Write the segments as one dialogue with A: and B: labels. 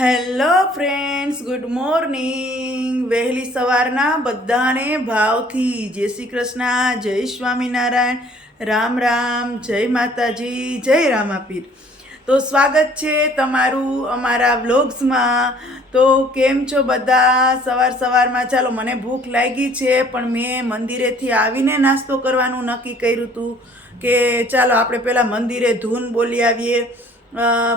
A: Hello friends, good morning. વહેલી સવારના બધાને ભાવથી જય શ્રી કૃષ્ણ, જય સ્વામિનારાયણ. રામ રામ, જય માતાજી, જય રામાપીર. તો સ્વાગત છે તમારું અમારા વ્લોગ્સમાં. તો કેમ છો બધા? સવાર સવારમાં ચાલો, મને ભૂખ લાગી છે, પણ મેં મંદિરેથી આવીને નાસ્તો કરવાનું નક્કી કર્યું હતું કે ચાલો, આપણે પહેલાં મંદિરે ધૂન બોલી આવીએ.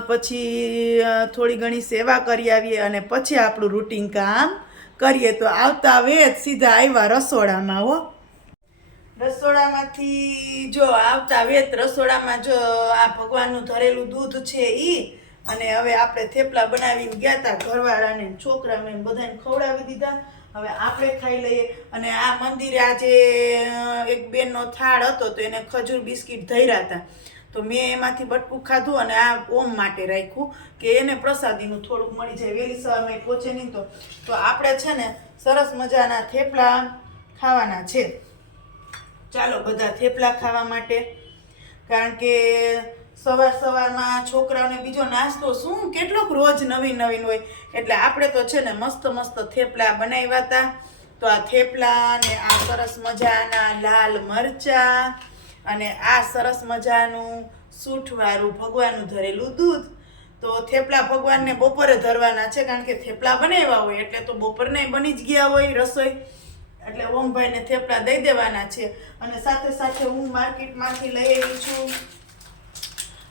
A: પછી થોડી ઘણી સેવા કરી આવીએ અને પછી આપણું રૂટીન કામ કરીએ. તો આવતા વેત સીધા આવ્યા રસોડામાં હો. રસોડામાંથી જો આવતા વેત રસોડામાં જો આ ભગવાનનું ધરેલું દૂધ છે એ અને હવે આપણે થેપલા બનાવીને ગયા હતા ઘરવાળાને છોકરાને બધાને ખવડાવી દીધા. હવે આપણે ખાઈ લઈએ. અને આ મંદિરે આજે એક બેનનો થાળ હતો તો એને ખજૂર બિસ્કિટ ધર્યા હતા તો મેં એમાંથી બટકું ખાધું અને આ ઓમ માટે રાખ્યું કે એને પ્રસાદીનું થોડુંક મળી જાય. વહેલી સવારમાં પહોંચે નહીં તો. તો આપણે છે ને સરસ મજાના થેપલા ખાવાના છે. ચાલો બધા થેપલા ખાવા માટે. કારણ કે સવાર સવારમાં છોકરાઓને બીજો નાસ્તો શું? કેટલોક રોજ નવીન નવીન હોય. એટલે આપણે તો છે ને મસ્ત મસ્ત થેપલા બનાવ્યા હતા. તો આ થેપલા ને આ સરસ મજાના લાલ મરચા અને આ સરસ મજાનું સૂઠવાળું ભગવાનનું ધરેલું દૂધ. તો થેપલા ભગવાનને બપોરે ધરવાના છે, કારણ કે થેપલા બનાવ્યા હોય, એટલે તો બપોરને બની જ ગયા હોય રસોઈ. એટલે ઓમભાઈને થેપલા દઈ દેવાના છે. અને સાથે સાથે હું માર્કેટમાંથી લઈ આવી છું.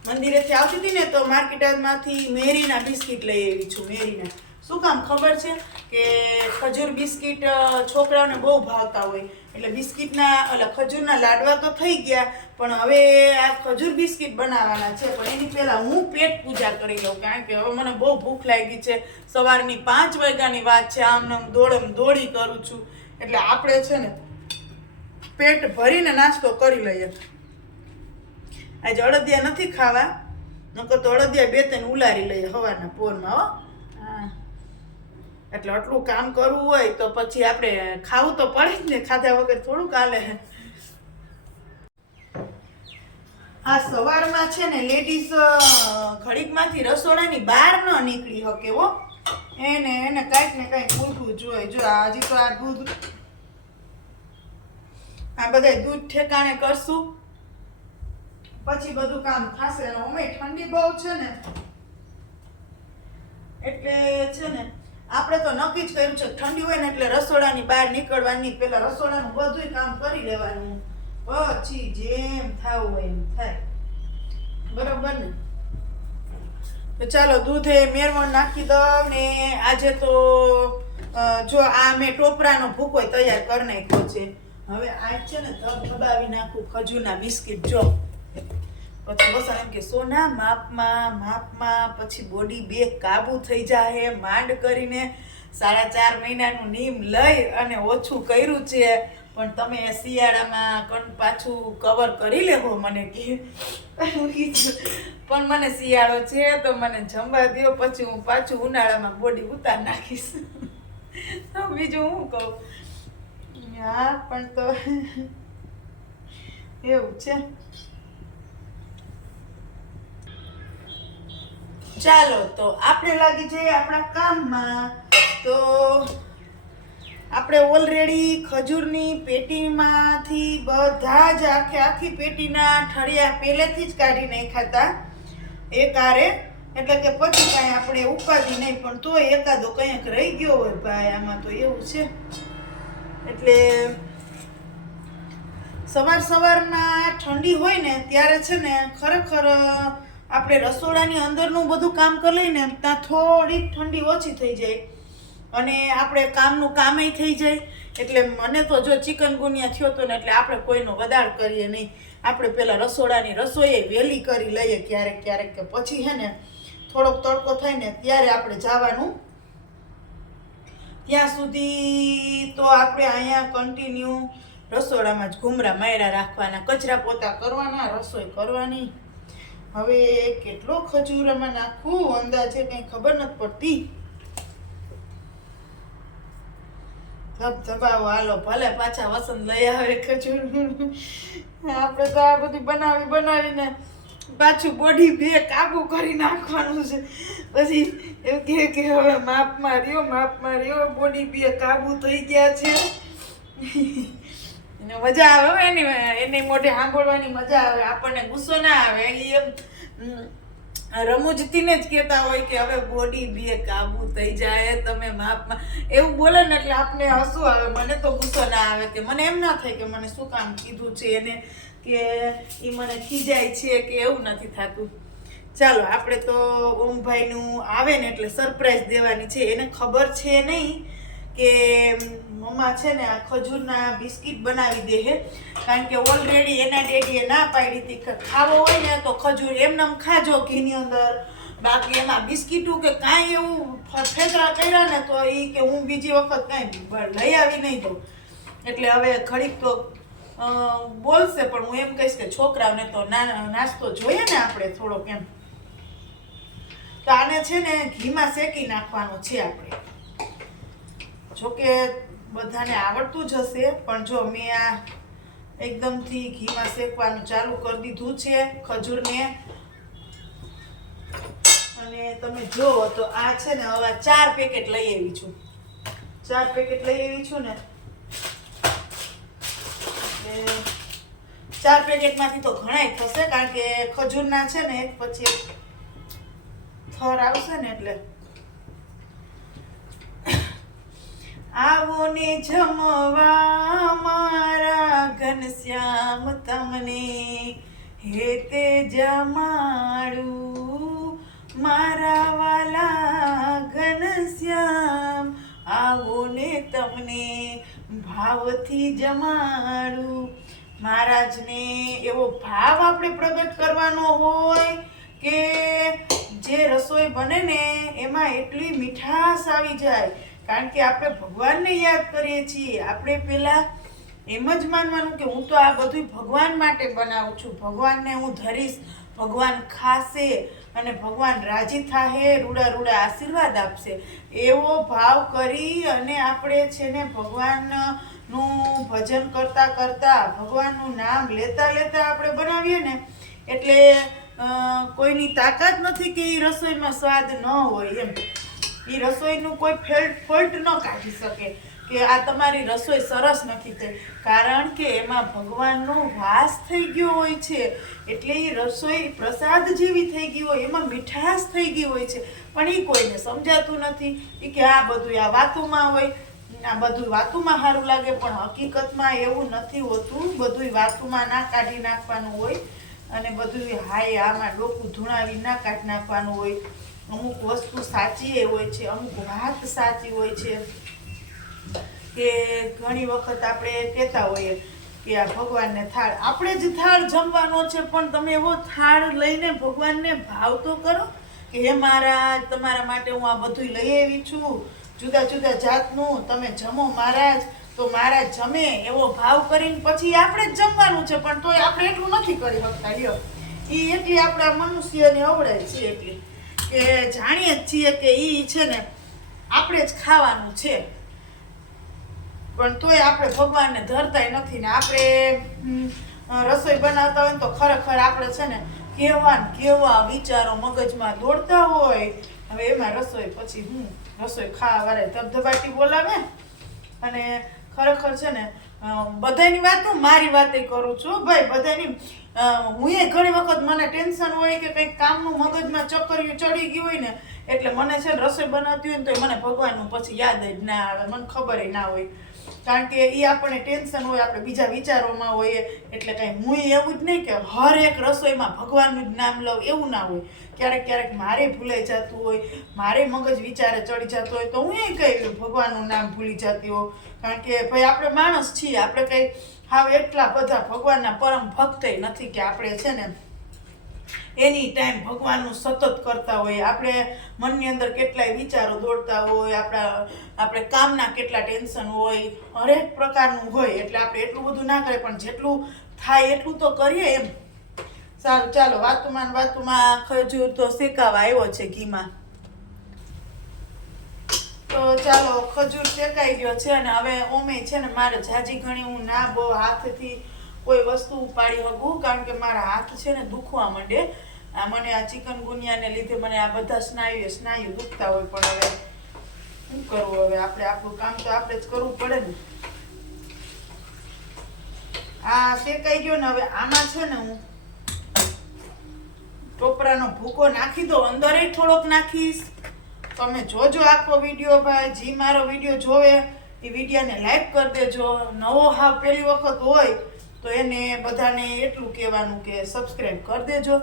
A: મંદિરેથી આવતી હતી ને, તો માર્કેટમાંથી મેરીના બિસ્કિટ લઈ આવી છું, મેરીના. શું કામ ખબર છે કે ખજૂર બિસ્કિટ છોકરાઓને બહુ ભાવતા હોય. એટલે બિસ્કિટના એટલે ખજૂરના લાડવા તો થઈ ગયા, પણ હવે આ ખજૂર બિસ્કિટ બનાવવાના છે. પણ એની પહેલાં હું પેટ પૂજા કરી લઉં, કારણ કે હવે મને બહુ ભૂખ લાગી છે. સવારની પાંચ વાગ્યાની વાત છે આમ આમ દોડમ દોડી કરું છું. એટલે આપણે છે ને પેટ ભરીને નાસ્તો કરી લઈએ. આજે અડદિયા નથી ખાવા, નકર તો અડદિયા બે ત્રણ ઉલારી લઈએ સવારના પોરમાં હો હા. એટલે આટલું કામ કરવું હોય તો પછી આપણે ખાવું તો પડે જ ને, ખાધા વગર થોડું કાલે આ સવારમાં છે ને લેડીઝ ઘડીકમાંથી રસોડાની બહાર ન નીકળી શકે હો. એને એને કાંઈક ને કાંઈક પૂછવું જોઈએ જો હજી તો આ દૂધ આ બધા દૂધ ઠેકાણે કરશું. પછી બધું કામ થશે. અમે ઠંડી બહુ છે ને, એટલે છે ને આપણે તો નક્કી જ કર્યું છે ઠંડી હોય ને એટલે રસોડાની બહાર નીકળવાની, પેલા રસોડાનું બધુંય કામ કરી લેવાનું. પછી જેમ થાવું હોય એમ થાય. બરોબર ને? તો ચાલો, દૂધે મેરવણ નાખી દઉં ને આજે તો જો આ મેં ટોપરાનો ભૂકો તૈયાર કરી નાખ્યો છે. હવે આ છે ને ધબ ધબાવી નાખું ખજૂરના બિસ્કિટ, જો. પછી બસ એમ કે સોના માપમાં માપમાં, પછી બોડી બે કાબુ થઈ જાય માંડ કરીને સાડા ચાર મહિનાનું નીમ લઈ અને ઓછું કર્યું છે. પણ તમે શિયાળામાં કણ પાછું કવર કરી લેવો મને કે. પણ મને શિયાળો છે તો મને જમવા દો પછી હું પાછું ઉનાળામાં બોડી ઉતાર નાખીશ. તો બીજું હું કહું? હા, પણ તો એવું છે. ચાલો, તો આપણે લાગી જઈએ આપણા કામમાં. તો આપણે ઓલરેડી ખજૂરની પેટીમાંથી બધા જ આખે આખી પેટીના ઠળિયા પહેલેથી જ કાઢી નાખ્યા એક આરે, એટલે કે પછી કાંઈ આપણે ઉપાધી નહીં, પણ તોય એકાદો કંઈક રહી ગયો હોય ભાઈ, આમાં તો એવું છે. એટલે સવાર સવારમાં ઠંડી હોય ને, ત્યારે છે ને ખરેખર આપણે રસોડાની અંદરનું બધું કામ કરી લઈએ ને, ત્યાં થોડીક ઠંડી ઓછી થઈ જાય. અને આપણે કામનું કામે થઈ જાય. એટલે મને તો જો ચિકનગુનિયા થયો હતો ને, એટલે આપણે કોઈનો વધાર કરીએ નહીં. આપણે પહેલાં રસોડાની રસોઈ વહેલી કરી લઈએ ક્યારેક ક્યારેક કે પછી હે ને, થોડોક તડકો થાય ને, ત્યારે આપણે જવાનું. ત્યાં સુધી તો આપણે અહીંયા કન્ટિન્યુ રસોડામાં જ ઘૂમરા માયરા રાખવાના, કચરા પોતા કરવાના, રસોઈ કરવાની. હવે કેટલો ખજૂર એમાં નાખવું? અંદાજે કંઈ ખબર નથી પડતી. ધબધબાવો હાલો, ભલે પાછા વસંત લઈ આવે ખજૂર. આપણે તો આ બધું બનાવી બનાવીને પાછું બોડી બે કાબુ કરી નાખવાનું છે. પછી એવું કહે કે હવે માપમાં રહ્યો માપમાં રહ્યો બોડી બે કાબુ થઈ ગયા છે. મજા આવે એની એની મોઢે સાંભળવાની મજા આવે, આપણને ગુસ્સો ના આવે. એ રમૂજતીને જ કહેતા હોય કે હવે બોડી બે કાબુ થઈ જાય, તમે માપમાં. એવું બોલે ને એટલે આપને હસું આવે, મને તો ગુસ્સો ના આવે કે મને એમ ના થાય કે મને શું કામ કીધું છે એને, કે એ મને ખીજાય છે કે એવું નથી થતું. ચાલો, આપણે તો ઓમભાઈનું આવે ને એટલે સરપ્રાઈઝ દેવાની છે. એને ખબર છે નહીં કે મમ્મા છે ને આ ખજૂરના બિસ્કિટ બનાવી દે છે કારણ કે ઓલરેડી એના ડેડીએ ના પાડી હતી ખાવો હોય ને તો ખજૂર એમનેમ ખાજો ઘીની અંદર. બાકી એમાં બિસ્કીટું કે કાંઈ એવું ફેતરા કર્યા ને તો એ કે હું બીજી વખત કાંઈ લઈ આવી નહીં દઉં. એટલે હવે ઘડીક તો બોલશે પણ હું એમ કહીશ કે છોકરાઓને તો નાસ્તો જોઈએ ને આપણે થોડોક એમ. તો આને છે ને ઘીમાં શેકી નાખવાનો છે આપણે. જોકે બધાને આવડતું જ હશે, પણ જો મેં આ એકદમથી ઘીમાં શેકવાનું ચાલુ કરી દીધું છે ખજૂરને. અને તમે જુઓ તો આ છે ને હવે ચાર પેકેટ લઈ આવી છું. ચાર પેકેટ લઈ આવી છું ને. ચાર પેકેટમાંથી તો ઘણાય થશે, કારણ કે ખજૂરના છે ને, એક પછી એક થર આવશે ને એટલે આવો ને જમવા મારા ઘનશ્યામ તમને હેતે જમાડું મારા વાલા ઘનશ્યામ આવો ને તમને ભાવથી જમાડું. મહારાજને એવો ભાવ આપણે પ્રગટ કરવાનો હોય કે જે રસોઈ બને ને એમાં એટલી મીઠાશ આવી જાય કારણ કે આપણે ભગવાનને યાદ કરીએ છીએ. આપણે પહેલાં એમ જ માનવાનું કે હું તો આ બધું ભગવાન માટે બનાવું છું. ભગવાનને હું ધરીશ, ભગવાન ખાશે અને ભગવાન રાજી થાહે, રૂડા રૂડા આશીર્વાદ આપશે. એવો ભાવ કરી અને આપણે છે ને ભગવાનનું ભજન કરતાં કરતાં, ભગવાનનું નામ લેતા લેતા આપણે બનાવીએ ને, એટલે કોઈની તાકાત નથી કે એ રસોઈમાં સ્વાદ ન હોય એમ. એ રસોઈનું કોઈ ફેલ્ટ ફોલ્ટ ન કાઢી શકે કે આ તમારી રસોઈ સરસ નથી થઈ. કારણ કે એમાં ભગવાનનો વાસ થઈ ગયો હોય છે. એટલે એ રસોઈ પ્રસાદ જેવી થઈ ગઈ હોય, એમાં મીઠાશ થઈ ગઈ હોય છે. પણ એ કોઈને સમજાતું નથી. એ કે આ બધું આ વાતોમાં હોય, આ બધું વાતોમાં સારું લાગે, પણ હકીકતમાં એવું નથી હોતું. બધું વાતોમાં ના કાઢી નાખવાનું હોય અને બધું હાય, આમાં ડોકું ધૂણાવી ના કાઢી નાખવાનું હોય. અમુક વસ્તુ સાચી એ હોય છે, અમુક વાત સાચી હોય છે. કે ઘણી વખત આપણે કહેતા હોઈએ કે આ ભગવાનને થાળ, આપણે જ થાળ જમવાનો છે, પણ તમે એવો થાળ લઈને ભગવાનને ભાવ તો કરો કે હે મહારાજ, તમારા માટે હું આ બધું લઈ આવી છું. જુદા જુદા જાતનું તમે જમો મહારાજ, તો મહારાજ જમે એવો ભાવ કરીને પછી આપણે જ જમવાનું છે, પણ તોય આપણે એટલું નથી કરી શકતા, લ્યો. એ એટલી આપણા મનુષ્યને અવડાય છે, એટલી. કે જાણીએ જ છીએ કે એ છે ને આપણે જ ખાવાનું છે. પણ તોય આપણે ભગવાનને ધરતાય નથી ને આપણે રસોઈ બનાવતા હોય તો ખરેખર આપણે છે ને કેવા કેવા વિચારો મગજમાં દોડતા હોય. હવે એમાં રસોઈ પછી હું રસોઈ ખાવા વારે ધબધબાટી બોલાવે અને ખરેખર છે ને બધાની બધાની હું મારી વાતે કરું છું. ભાઈ, બધાની હું એ ઘણી વખત મને ટેન્શન હોય કે કંઈક કામનું મગજમાં ચક્કરિયું ચડી ગયું હોય ને, એટલે મને છે રસોઈ બનાવતી હોય ને તો મને ભગવાનનું પછી યાદ જ ના આવે, મને ખબર ના હોય. કારણ કે એ આપણને ટેન્શન હોય, આપણે બીજા વિચારોમાં હોઈએ. એટલે કાંઈ હું એવું જ નહીં કે હર એક રસોઈમાં ભગવાનનું જ નામ લઉં, એવું ના હોય. ક્યારેક ક્યારેક મારે ભૂલાઈ જતું હોય, મારે મગજ વિચારે ચડી જતો હોય, તો હું એ કહી ભગવાનનું નામ ભૂલી જતી હોઉં. કારણ કે ભાઈ, આપણે માણસ છીએ, આપણે કંઈ હાવ એટલા બધા ભગવાનના પરમ ભક્તય નથી કે આપણે છે ને એની ટાઈમ ભગવાનનું સતત કરતા હોય, આપણે મનની અંદર કેટલાય વિચારો દોડતા હોય, આપણા, આપણે કામના કેટલા ટેન્શન હોય, હરેક પ્રકારનું હોય, એટલે આપણે એટલું બધું ના કરીએ પણ જેટલું થાય એટલું તો કરીએ એમ. સારું, ચાલો વાતુમાં વાતુમાં ખજૂર તો શેકાવા આવ્યો છે ઘીમાં. તો ચાલો, ખજૂર શેકાઈ ગયો છે અને હવે ઓમે છે ને મારે જાજી ઘણી, હું ના બહુ હાથથી કોઈ વસ્તુ ઉપાડી શકું, કારણ કે મારા હાથ છે ને દુખવા માંડે. આ મને આ ચિકન ગુનિયાને લીધે મને આ બધા સ્નાયુ સ્નાયુ દુખતા હોય, પણ હવે શું કરવું હવે આપણે આપણું કામ તો આપણે જ કરવું પડે ને. આ શેકાઈ ગયો ને, હવે આમાં છે ને હું ટોપરાનો ભૂકો નાખી દો અંદર થોડોક નાખીશ. તમે જોજો આખો વીડિયો ભાઈ, જી મારો વીડિયો જોવે, એ વિડીયોને લાઈક કરી દેજો. નવો હા પહેલી વખત હોય, તો એને બધાને એટલું કહેવાનું કે સબસ્ક્રાઈબ કરી દેજો.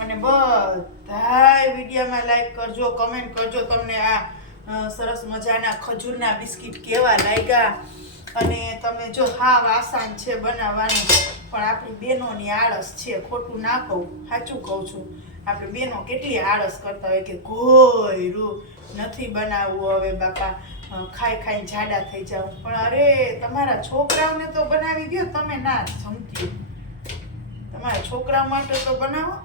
A: અને બધા વિડીયોમાં લાઈક કરજો કમેન્ટ કરજો. તમને આ સરસ મજાના ખજૂરના બિસ્કિટ કેવા લાગ્યા? અને તમે જો હા વાસાન છે બનાવવાનું, પણ આપણી બહેનોની આળસ છે, ખોટું ના કહું, સાચું કહું છું. આપણે બહેનો કેટલી આળસ કરતા હોય કે ઘોયરું નથી બનાવવું હવે બાપા ખાઈ ખાઈને જાડા થઈ જાવ પણ અરે, તમારા છોકરાઓને તો બનાવી દો તમે ના જમતી. તમારા છોકરાઓ માટે તો બનાવો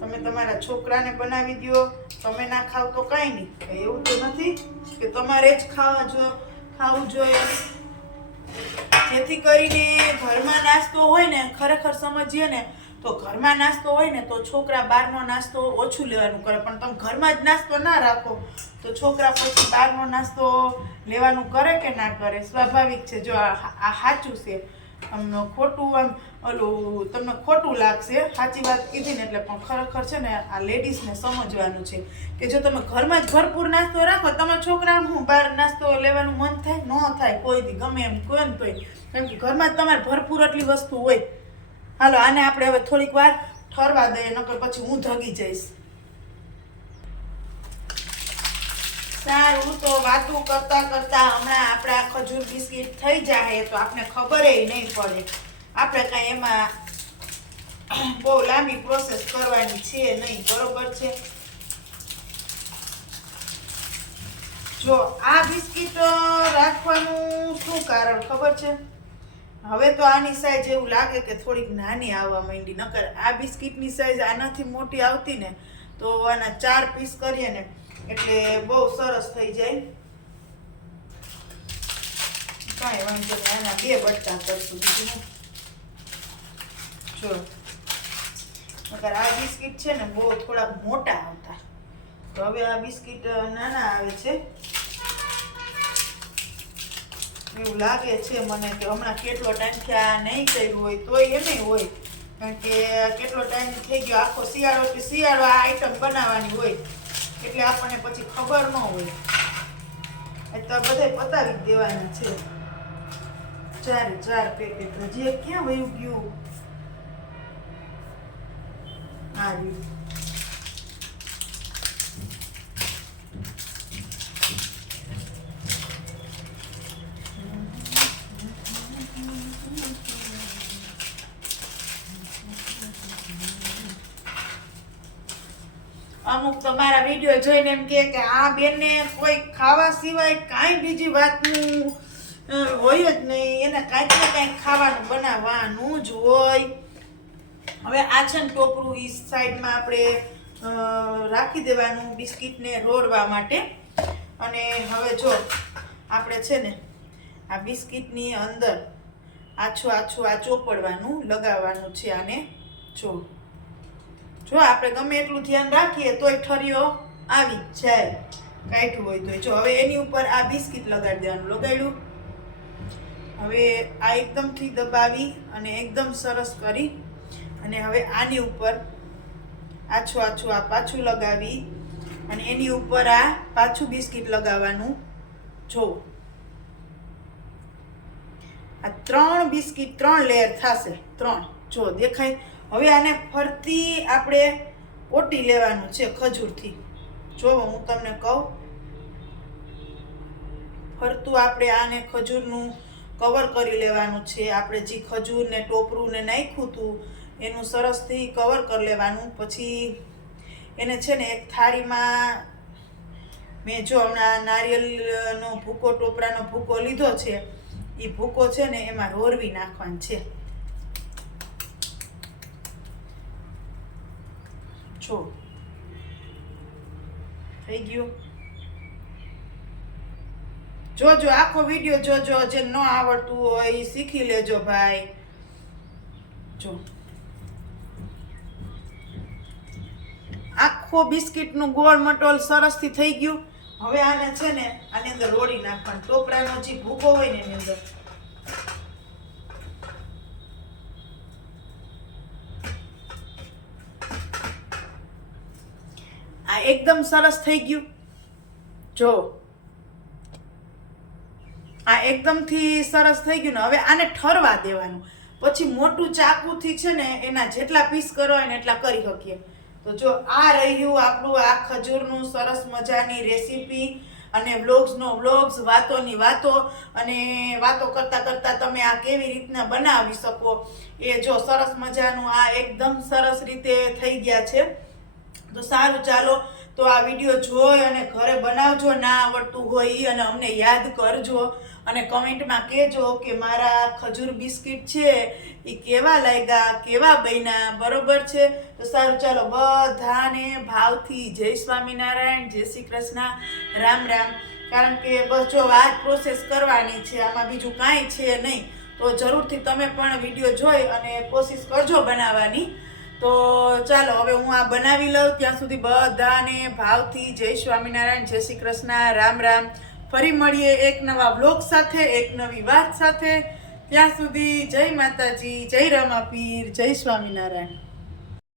A: તમે તમારા છોકરાને બનાવી દો તમે ના ખાવ તો કાંઈ નહીં. એવું તો નથી કે તમારે જ ખાવા જો, ખાવું જોઈએ. જેથી કરીને ઘરમાં નાસ્તો હોય ને, ખરેખર સમજીએ ને, તો ઘરમાં નાસ્તો હોય ને, તો છોકરા બહારનો નાસ્તો ઓછું લેવાનું કરે. પણ તમે ઘરમાં જ નાસ્તો ના રાખો, તો છોકરા પછી બહારનો નાસ્તો લેવાનું કરે કે ના કરે? સ્વાભાવિક છે. જો આ સાચું છે. આમ ખોટું આમ, ઓલું તમને ખોટું લાગશે. સાચી વાત કીધી ને એટલે પણ ખરેખર છે ને આ લેડીઝને સમજવાનું છે કે જો તમે ઘરમાં જ ભરપૂર નાસ્તો રાખો, તમારા છોકરા હું બહાર નાસ્તો લેવાનું મન થાય? ન થાય. કોઈ દી ગમે એમ કોઈ ને તોય. કેમ કે ઘરમાં તમારે ભરપૂર આટલી વસ્તુ હોય. હાલો, આને આપણે હવે થોડીક વાર ઠરવા દઈએ, નકર પછી હું ધગી જઈશ. સારું તો વાતું કરતા કરતા હમણાં આપણા ખજૂર બિસ્કિટ થઈ જાય તો આપણે ખબર નહીં પડે. આપણે કાંઈ એમાં બહુ લાંબી પ્રોસેસ કરવાની છે નહીં, બરોબર છે? જો આ બિસ્કિટ રાખવાનું શું કારણ ખબર છે? હવે તો આની સાઈઝ એવું લાગે કે થોડીક નાની આવવા માંડી, નકર આ બિસ્કિટની સાઈઝ આનાથી મોટી આવતી ને, તો આના ચાર પીસ કરીએ ને એટલે બહુ સરસ થઈ જાય. કાંઈ વાંધો નહીં, આના બે બટકા કરશું બીજું જો નકર આ બિસ્કિટ છે ને બહુ થોડાક મોટા આવતા. તો હવે આ બિસ્કિટ નાના આવે છે. એવું લાગે છે મને કે હમણાં કેટલો ટાઈમથી આ નહીં કર્યું હોય, તોય નહીં હોય. કારણ કે કેટલો ટાઈમ થઈ ગયો, આખો શિયાળો, કે શિયાળો આ આઈટમ બનાવવાની હોય. એટલે આપણને પછી ખબર ન હોય. એટલે બધે પતાવી દેવાના છે. ચાર ચાર પેકેટ હજી ક્યાં વયું ગયું? આ રહ્યું અમુક તો મારા વીડિયો જોઈને એમ કહે કે આ બેનને કોઈ ખાવા સિવાય કાંઈ બીજી વાતનું હોય જ નહીં. એને કાંઈક ને કાંઈક ખાવાનું બનાવવાનું જ હોય. હવે આછન ટોપરું ઈ સાઈડમાં આપણે રાખી દેવાનું બિસ્કિટને રોડવા માટે. અને હવે જો, આપણે છે ને આ બિસ્કિટની અંદર આછું આછું આ ચોપડવાનું લગાવવાનું છે આને. જો. જો આપણે ગમે એટલું ધ્યાન રાખીએ તોય ઠરીઓ આવી જાય. કાઢ્યું હોય તોય. જો હવે એની ઉપર આ બિસ્કિટ લગાડી દેવાનું. લગાડ્યું? હવે આ એકદમથી દબાવી અને એકદમ સરસ કરી અને હવે આની ઉપર આછું આછું આ પાછું લગાવી અને એની ઉપર આ પાછું બિસ્કિટ લગાવવાનું. જો. આ ત્રણ બિસ્કિટ ત્રણ લેયર થશે. ત્રણ. જો દેખાય? હવે આને ફરતી આપણે ઓટી લેવાનું છે ખજૂરથી. જો હું તમને કહું, ફરતું આપણે આને ખજૂરનું કવર કરી લેવાનું છે. આપણે જે ખજૂર ને ટોપરું ને નાખ્યું હતું એનું સરસથી કવર કરી લેવાનું. પછી એને છે ને એક થાળીમાં મેં જો હમણાં નારિયેલનો ભૂકો, ટોપરાનો ભૂકો લીધો છે એ ભૂકો છે ને એમાં રોરવી નાખવાનો છે. જો થઈ ગયું? જોજો, આખો વીડિયો જોજો, જે ન આવડતું હોય એ શીખી લેજો ભાઈ. જો. આખો બિસ્કિટનું ગોળ મટોલ સરસથી થઈ ગયું. હવે આને છે ને આની અંદર રોડી નાખવાનું. ટોપરાનો જે ભૂકો હોય ને એની અંદર. એકદમ સરસ થઈ ગયું. જો. આ એકદમથી સરસ થઈ ગયું ને હવે આને ઠરવા દેવાનું. પછી મોટું ચાકુથી છે ને એના જેટલા પીસ કરવા હોય ને એટલા કરી શકીએ. તો જો આ રહ્યું આપણું આ ખજૂરનું સરસ મજાની રેસીપી અને વ્લોગ્સનો વ્લોગ્સ, વાતોની વાતો અને વાતો કરતાં કરતાં તમે આ કેવી રીતના બનાવી શકો એ જો સરસ મજાનું આ એકદમ સરસ રીતે થઈ ગયા છે. તો સારું, ચાલો તો આ વીડિયો જોઈ અને ઘરે બનાવજો, ના આવડતું હોય અને અમને યાદ કરજો અને કમેન્ટમાં કહેજો કે મારા ખજૂર બિસ્કિટ છે એ કેવા લાગ્યા, કેવા બન્યા, બરોબર છે? તો સારું, ચાલો બધાને ભાવથી જય સ્વામિનારાયણ, જય શ્રી કૃષ્ણ, રામ રામ. કારણ કે બસ જો આ પ્રોસેસ કરવાની છે, આમાં બીજું કાંઈ છે નહીં. તો જરૂરથી તમે પણ વીડિયો જોઈ અને કોશિશ કરજો બનાવવાની. તો ચાલો, હવે હું આ બનાવી લઉં. ત્યાં સુધી બધાને ભાવથી જય સ્વામિનારાયણ, જય શ્રી કૃષ્ણ, રામ રામ. ફરી મળીએ એક નવા બ્લોગ સાથે, એક નવી વાત સાથે. ત્યાં સુધી જય માતાજી, જય રામાપીર, જય સ્વામિનારાયણ.